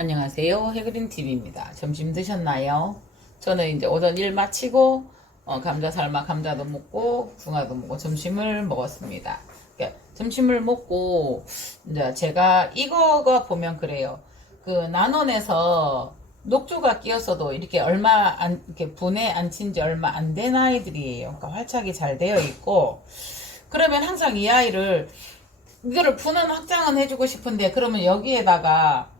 안녕하세요. 해그린TV입니다. 점심 드셨나요? 저는 이제 오전 일 마치고 감자 삶아 감자도 먹고 붕어도 먹고 점심을 먹었습니다. 그러니까 점심을 먹고 이제 제가 이거가 보면 그래요. 그 난원에서 녹조가 끼었어도 이렇게 얼마 안 이렇게 분해 안 친 지 얼마 안 된 아이들이에요. 그러니까 활착이 잘 되어 있고 그러면 항상 이 아이를 이거를 분원 확장은 해주고 싶은데 그러면 여기에다가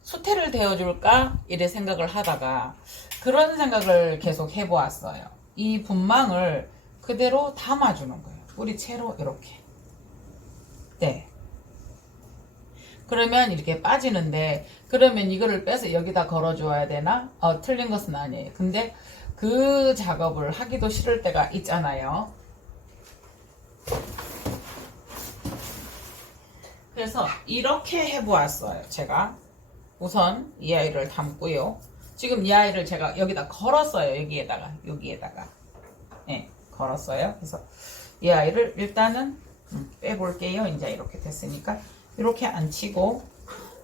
수태를 대어줄까? 이래 생각을 하다가 그런 생각을 계속 해보았어요. 이 분망을 그대로 담아주는 거예요. 뿌리채로 이렇게. 네. 그러면 이렇게 빠지는데 그러면 이거를 빼서 여기다 걸어줘야 되나? 틀린 것은 아니에요. 근데 그 작업을 하기도 싫을 때가 있잖아요. 그래서 이렇게 해보았어요. 제가. 우선 이 아이를 담고요. 지금 이 아이를 제가 여기다 걸었어요. 여기에다가. 네, 걸었어요. 그래서 이 아이를 일단은 빼볼게요. 이제 이렇게 됐으니까. 이렇게 앉히고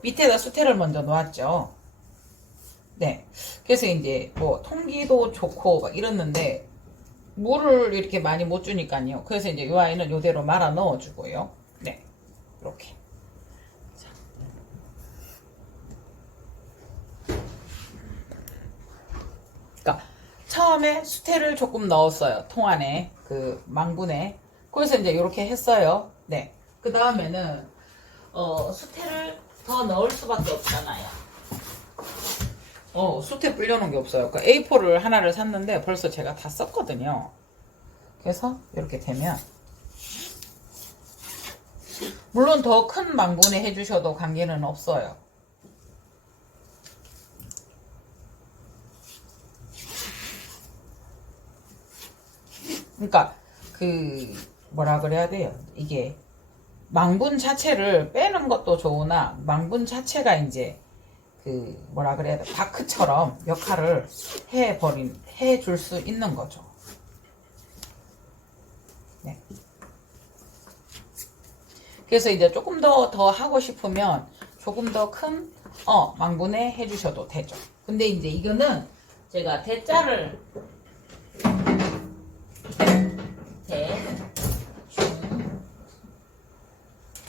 밑에다 수태를 먼저 놓았죠. 네. 그래서 이제 뭐 통기도 좋고 막 이랬는데 물을 이렇게 많이 못 주니까요. 그래서 이제 이 아이는 이대로 말아 넣어주고요. 네. 이렇게. 그러니까 처음에 수태를 조금 넣었어요. 통 안에 그 망분에. 그래서 이제 이렇게 했어요. 네. 그 다음에는 수태를 더 넣을 수밖에 없잖아요. 수태 불려놓은 게 없어요. 그러니까 A4를 하나를 샀는데 벌써 제가 다 썼거든요. 그래서 이렇게 되면 물론 더 큰 망분에 해주셔도 관계는 없어요. 그러니까 그 뭐라 그래야 돼요. 이게 망분 자체를 빼는 것도 좋으나 망분 자체가 이제 그 뭐라 그래야 돼. 바크처럼 역할을 해줄 수 있는 거죠. 네. 그래서 이제 조금 더 하고 싶으면 조금 더 큰 망분에 해주셔도 되죠. 근데 이제 이거는 제가 대자를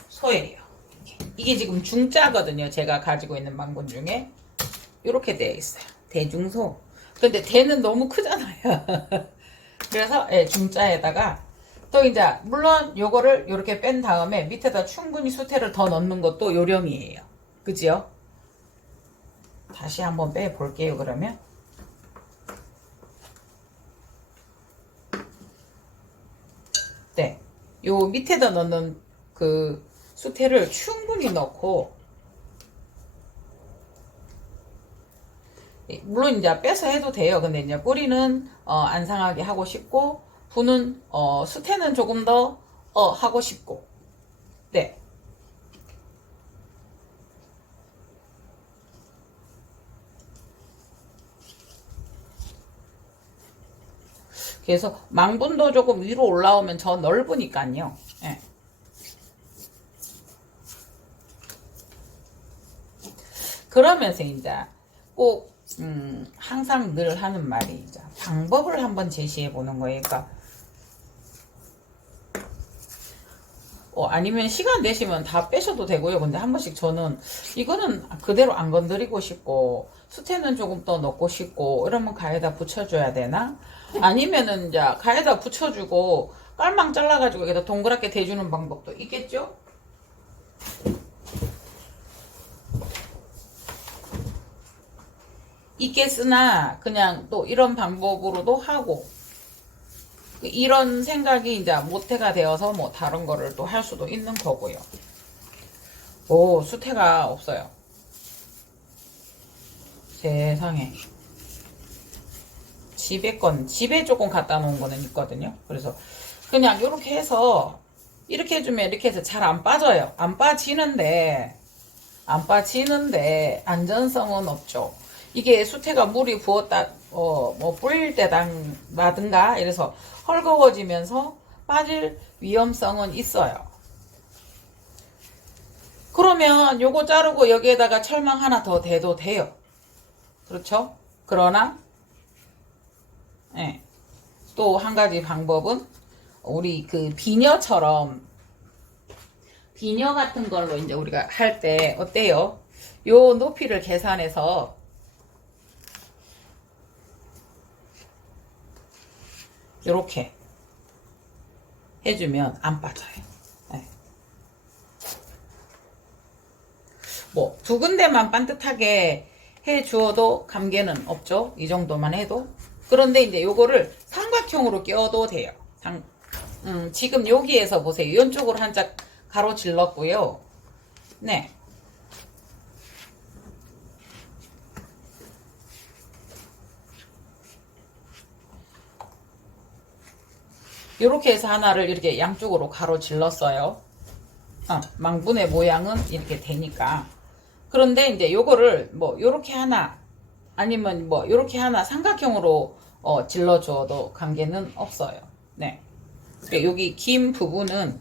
소엘이요. 이게 지금 중자거든요. 제가 가지고 있는 망분 중에 이렇게 되어 있어요. 대중소. 근데 대는 너무 크잖아요. 그래서 중자에다가 또 이제 물론 요거를 이렇게 뺀 다음에 밑에다 충분히 수태를 더 넣는 것도 요령이에요. 그지요? 다시 한번 빼볼게요. 그러면 네, 요 밑에다 넣는 그 수태를 충분히 넣고 물론 이제 빼서 해도 돼요. 근데 이제 뿌리는 안 상하게 하고 싶고 분은 수태는 조금 더 하고 싶고 네. 그래서 망분도 조금 위로 올라오면 저 넓으니까요. 네. 그러면서 이제 꼭 항상 늘 하는 말이 이제 방법을 한번 제시해 보는 거예요. 그러니까 아니면 시간 되시면 다 빼셔도 되고요. 근데 한 번씩 저는 이거는 그대로 안 건드리고 싶고 수태는 조금 더 넣고 싶고 이러면 가에다 붙여줘야 되나? 아니면은 이제 가에다 붙여주고 깔망 잘라가지고 여기다 동그랗게 대주는 방법도 있겠죠? 있겠으나 그냥 또 이런 방법으로도 하고 이런 생각이 이제 모태가 되어서 뭐 다른 거를 또 할 수도 있는 거고요. 오, 수태가 없어요. 세상에. 집에 조금 갖다 놓은 거는 있거든요. 그래서 그냥 이렇게 해서 이렇게 해주면 이렇게 해서 잘 안 빠져요. 안 빠지는데 안전성은 없죠. 이게 수태가 물이 부었다, 뭐 뿌릴 때라든가 이래서 헐거워지면서 빠질 위험성은 있어요. 그러면 요거 자르고 여기에다가 철망 하나 더 대도 돼요. 그렇죠? 그러나 예. 또 한 가지 방법은 우리 그 비녀처럼 비녀 같은 걸로 이제 우리가 할 때 어때요? 요 높이를 계산해서 요렇게 해주면 안 빠져요. 네. 뭐 두 군데만 반듯하게 해 주어도 감개는 없죠. 이 정도만 해도. 그런데 이제 요거를 삼각형으로 껴도 돼요. 지금 여기에서 보세요. 이쪽으로 한 짝 가로질렀고요. 네. 이렇게 해서 하나를 이렇게 양쪽으로 가로질렀어요. 망분의 모양은 이렇게 되니까. 그런데 이제 요거를 뭐 요렇게 하나 아니면 뭐 요렇게 하나 삼각형으로 질러 주어도 관계는 없어요. 네. 여기 긴 부분은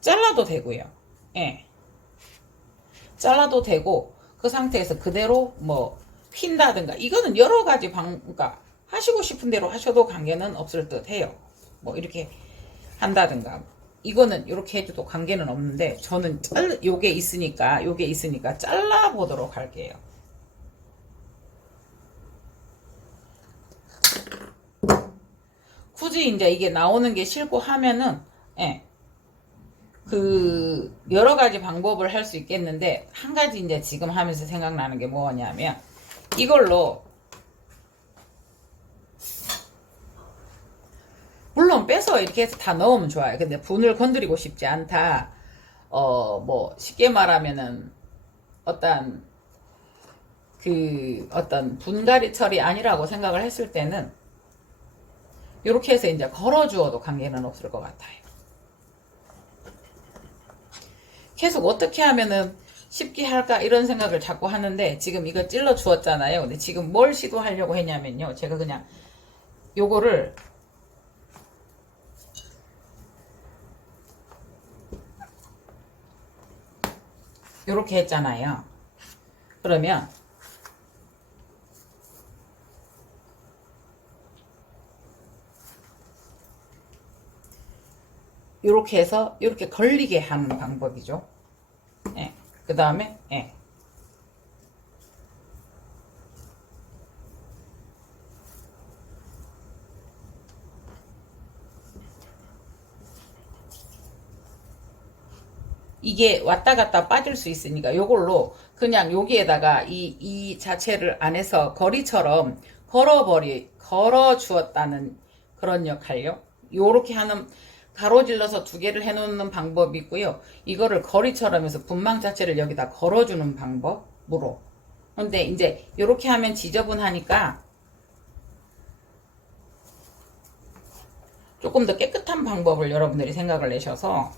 잘라도 되고요. 예. 잘라도 되고 그 상태에서 그대로 뭐 핀다든가 이거는 여러 가지 그러니까 하시고 싶은 대로 하셔도 관계는 없을 듯 해요. 뭐 이렇게 한다든가 이거는 이렇게 해줘도 관계는 없는데 저는 요게 있으니까 잘라 보도록 할게요. 굳이 이제 이게 나오는 게 싫고 하면은 예. 그 여러 가지 방법을 할 수 있겠는데 한 가지 이제 지금 하면서 생각나는 게 뭐냐면 이걸로 물론 빼서 이렇게 해서 다 넣으면 좋아요. 근데 분을 건드리고 싶지 않다. 뭐 쉽게 말하면은 어떤 분갈이 처리 아니라고 생각을 했을 때는 이렇게 해서 이제 걸어주어도 관계는 없을 것 같아요. 계속 어떻게 하면은 쉽게 할까 이런 생각을 자꾸 하는데 지금 이거 찔러 주었잖아요. 근데 지금 뭘 시도하려고 했냐면요. 제가 그냥 요거를 요렇게 했잖아요. 그러면 요렇게 해서 요렇게 걸리게 하는 방법이죠. 예. 그 다음에 예. 이게 왔다 갔다 빠질 수 있으니까 요걸로 그냥 여기에다가 이 자체를 안에서 거리처럼 걸어 주었다는 그런 역할요. 요렇게 하는 가로질러서 두 개를 해놓는 방법이 있고요. 이거를 거리처럼 해서 분망 자체를 여기다 걸어주는 방법으로. 근데 이제 요렇게 하면 지저분하니까 조금 더 깨끗한 방법을 여러분들이 생각을 내셔서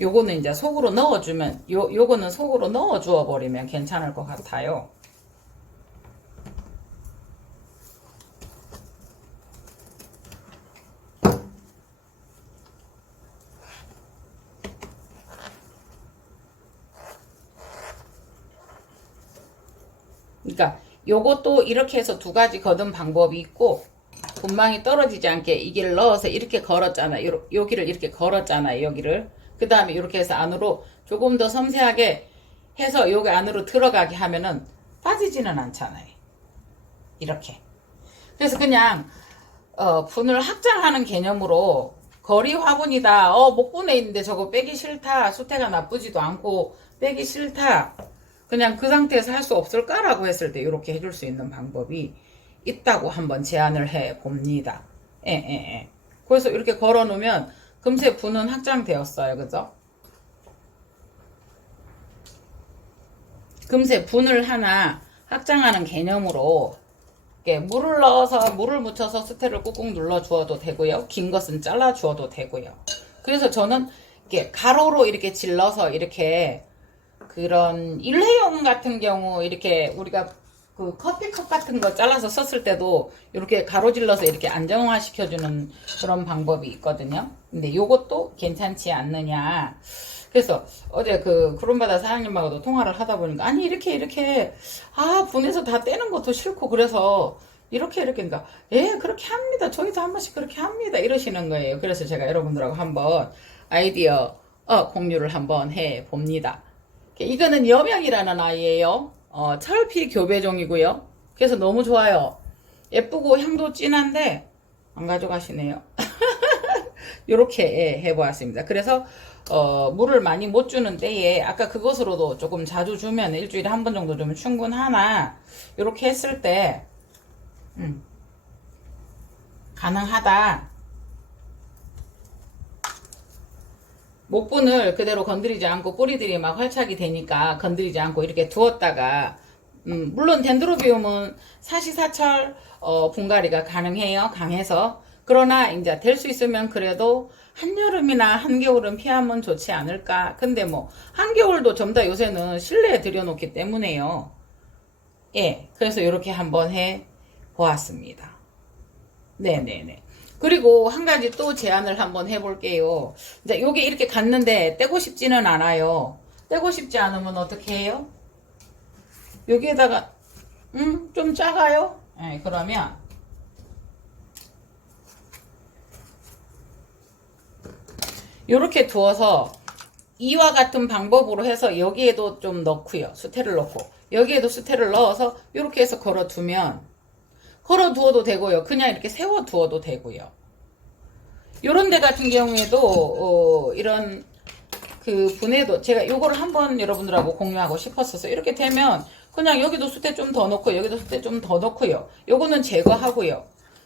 요거는 이제 속으로 넣어주면 요거는 속으로 넣어 주어 버리면 괜찮을 것 같아요. 그러니까 요것도 이렇게 해서 두 가지 거둔 방법이 있고 분망이 떨어지지 않게 이기를 넣어서 이렇게 걸었잖아요. 여기를 이렇게 걸었잖아요. 여기를. 그 다음에 이렇게 해서 안으로 조금 더 섬세하게 해서 여기 안으로 들어가게 하면은 빠지지는 않잖아요. 이렇게. 그래서 그냥 분을 확장하는 개념으로 거리 화분이다. 목분에 있는데 저거 빼기 싫다. 수태가 나쁘지도 않고 빼기 싫다. 그냥 그 상태에서 할 수 없을까라고 했을 때 이렇게 해줄 수 있는 방법이 있다고 한번 제안을 해 봅니다. 예. 그래서 이렇게 걸어 놓으면 금세 분은 확장되었어요. 그죠? 금세 분을 하나 확장하는 개념으로 물을 넣어서 물을 묻혀서 스테를 꾹꾹 눌러 주어도 되고요. 긴 것은 잘라 주어도 되고요. 그래서 저는 이렇게 가로로 이렇게 질러서 이렇게 그런 일회용 같은 경우 이렇게 우리가 그 커피컵 같은 거 잘라서 썼을 때도 이렇게 가로질러서 이렇게 안정화 시켜주는 그런 방법이 있거든요. 근데 요것도 괜찮지 않느냐. 그래서 어제 그 구름바다 사장님하고도 통화를 하다 보니까 아니 이렇게 분해서 다 떼는 것도 싫고 그래서 이렇게 그러니까 예 그렇게 합니다. 저희도 한 번씩 그렇게 합니다. 이러시는 거예요. 그래서 제가 여러분들하고 한번 아이디어 공유를 한번 해 봅니다. 이거는 여명이라는 아이예요. 철피 교배종이고요. 그래서 너무 좋아요. 예쁘고 향도 진한데 안 가져가시네요. 이렇게 해보았습니다. 그래서 물을 많이 못 주는 때에 아까 그것으로도 조금 자주 주면 일주일에 한 번 정도 좀 충분하나 이렇게 했을 때 가능하다. 목분을 그대로 건드리지 않고 뿌리들이 막 활착이 되니까 건드리지 않고 이렇게 두었다가 물론 덴드로비움은 사시사철 분갈이가 가능해요. 강해서. 그러나 이제 될 수 있으면 그래도 한여름이나 한겨울은 피하면 좋지 않을까. 근데 뭐 한겨울도 전부 다 요새는 실내에 들여놓기 때문에요. 예, 그래서 이렇게 한번 해 보았습니다. 네네네. 그리고 한 가지 또 제안을 한번 해볼게요. 이제 요게 이렇게 갔는데 떼고 싶지는 않아요. 떼고 싶지 않으면 어떻게 해요? 여기에다가 좀 작아요? 네, 그러면 요렇게 두어서 이와 같은 방법으로 해서 여기에도 좀 넣고요. 수태를 넣고 여기에도 수태를 넣어서 요렇게 해서 걸어두면 걸어두어도 되고요. 그냥 이렇게 세워두어도 되고요. 요런 데 같은 경우에도 이런 그 분해도 제가 요거를 한번 여러분들하고 공유하고 싶었어서 이렇게 되면 그냥 여기도 수태 좀 더 넣고 여기도 수태 좀 더 넣고요. 요거는 제거하고요.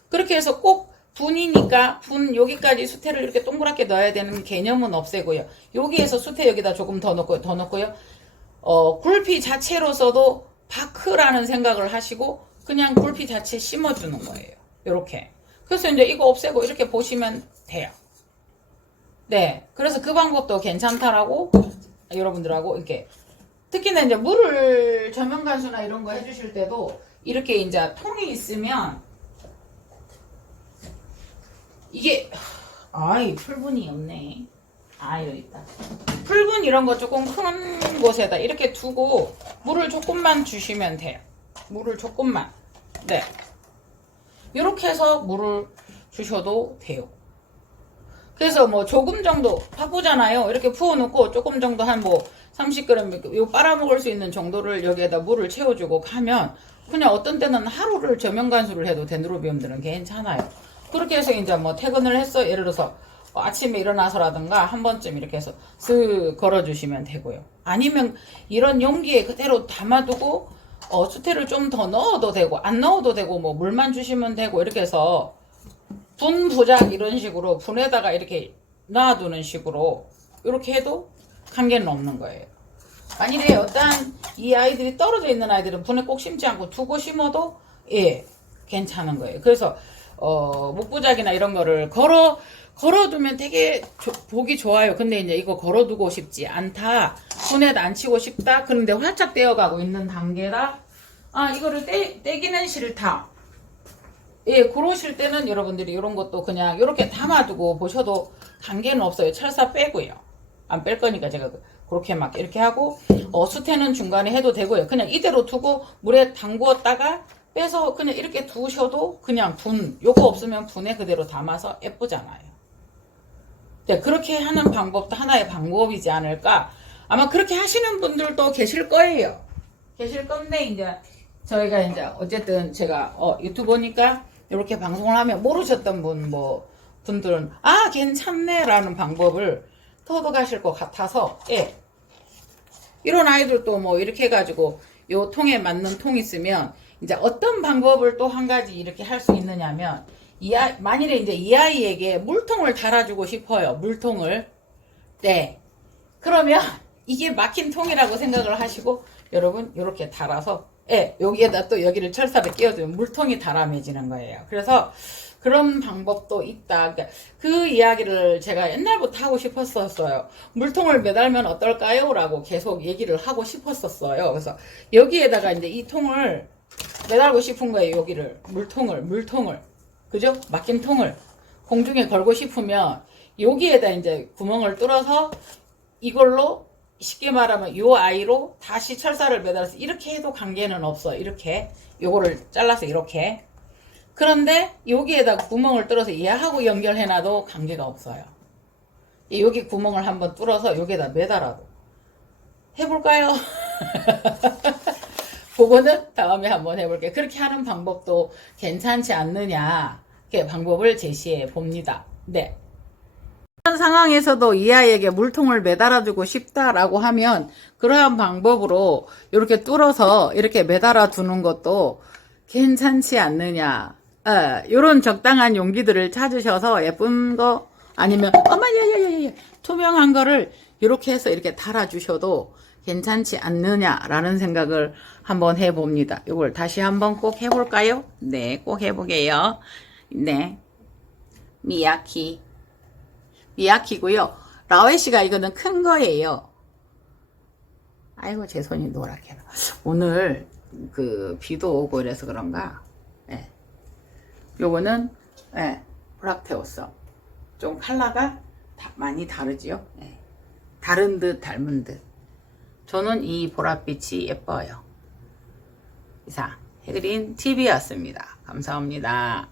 그렇게 해서 꼭 분이니까 분 여기까지 수태를 이렇게 동그랗게 넣어야 되는 개념은 없애고요. 여기에서 수태 여기다 조금 더 넣고요. 굴피 자체로서도 바크라는 생각을 하시고 그냥 굴피 자체 심어주는 거예요. 요렇게. 그래서 이제 이거 없애고 이렇게 보시면 돼요. 네. 그래서 그 방법도 괜찮다라고 여러분들하고 이렇게 특히나 이제 물을 저면간수나 이런 거 해주실 때도 이렇게 이제 통이 있으면 이게 풀분이 없네. 여기 있다. 풀분 이런 거 조금 큰 곳에다 이렇게 두고 물을 조금만 주시면 돼요. 물을 조금만. 네. 이렇게 해서 물을 주셔도 돼요. 그래서 뭐 조금 정도 바꾸잖아요. 이렇게 부어놓고 조금 정도 한 뭐 30g 요 빨아먹을 수 있는 정도를 여기에다 물을 채워주고 가면 그냥 어떤 때는 하루를 저면간수를 해도 덴드로비움들은 괜찮아요. 그렇게 해서 이제 뭐 퇴근을 했어. 예를 들어서 아침에 일어나서라든가 한 번쯤 이렇게 해서 쓱 걸어주시면 되고요. 아니면 이런 용기에 그대로 담아두고 수태를 좀 더 넣어도 되고 안 넣어도 되고 뭐 물만 주시면 되고 이렇게 해서 분부작 이런 식으로 분에다가 이렇게 놔두는 식으로 이렇게 해도 관계는 없는 거예요. 만일에 어떤 이 아이들이 떨어져 있는 아이들은 분에 꼭 심지 않고 두고 심어도 괜찮은 거예요. 그래서 목부작이나 이런 거를 걸어두면 되게 보기 좋아요. 근데 이제 이거 걸어두고 싶지 않다. 분에다 안 치고 싶다. 그런데 활짝 떼어가고 있는 단계라 이거를 떼기는 싫다. 그러실 때는 여러분들이 이런 것도 그냥 이렇게 담아두고 보셔도 관계는 없어요. 철사 빼고요. 안 뺄 거니까 제가 그렇게 막 이렇게 하고 수태는 중간에 해도 되고요. 그냥 이대로 두고 물에 담구었다가 빼서 그냥 이렇게 두셔도 그냥 요거 없으면 분에 그대로 담아서 예쁘잖아요. 네, 그렇게 하는 방법도 하나의 방법이지 않을까. 아마 그렇게 하시는 분들도 계실 거예요. 계실 건데 이제 저희가 이제 어쨌든 제가 유튜브니까 이렇게 방송을 하면 모르셨던 분들은 괜찮네 라는 방법을 터득하실 것 같아서 이런 아이들도 뭐 이렇게 해가지고 요 통에 맞는 통 있으면 이제 어떤 방법을 또 한 가지 이렇게 할 수 있느냐면 만일에 이제 이 아이에게 물통을 달아주고 싶어요. 물통을. 네. 그러면 이게 막힌 통이라고 생각을 하시고 여러분 이렇게 달아서 여기에다 또 여기를 철사를 끼워주면 물통이 달아매지는 거예요. 그래서 그런 방법도 있다. 그러니까 그 이야기를 제가 옛날부터 하고 싶었었어요. 물통을 매달면 어떨까요? 라고 계속 얘기를 하고 싶었었어요. 그래서 여기에다가 이제 이 통을 매달고 싶은 거예요. 여기를 물통을 그죠? 막힘통을 공중에 걸고 싶으면 여기에다 이제 구멍을 뚫어서 이걸로 쉽게 말하면 요 아이로 다시 철사를 매달아서 이렇게 해도 관계는 없어. 이렇게 요거를 잘라서 이렇게. 그런데 여기에다 구멍을 뚫어서 얘하고 연결해놔도 관계가 없어요. 여기 구멍을 한번 뚫어서 여기에다 매달아도 해볼까요? 그거는 다음에 한번 해볼게요. 그렇게 하는 방법도 괜찮지 않느냐, 이렇게 방법을 제시해 봅니다. 네. 이런 상황에서도 이 아이에게 물통을 매달아주고 싶다라고 하면 그러한 방법으로 이렇게 뚫어서 이렇게 매달아 두는 것도 괜찮지 않느냐. 이런 적당한 용기들을 찾으셔서 예쁜 거 아니면 어머 야야야야 투명한 거를 이렇게 해서 이렇게 달아주셔도 괜찮지 않느냐라는 생각을 한번 해봅니다. 이걸 다시 한번 꼭 해볼까요? 네, 꼭 해보게요. 네, 미야키고요. 라오에시가 이거는 큰 거예요. 아이고 제 손이 노랗게. 오늘 그 비도 오고 이래서 그런가. 네. 요거는 브락테오썸. 좀 컬러가 많이 다르지요. 네. 다른 듯 닮은 듯. 저는 이 보랏빛이 예뻐요. 이상 해그린 TV였습니다. 감사합니다.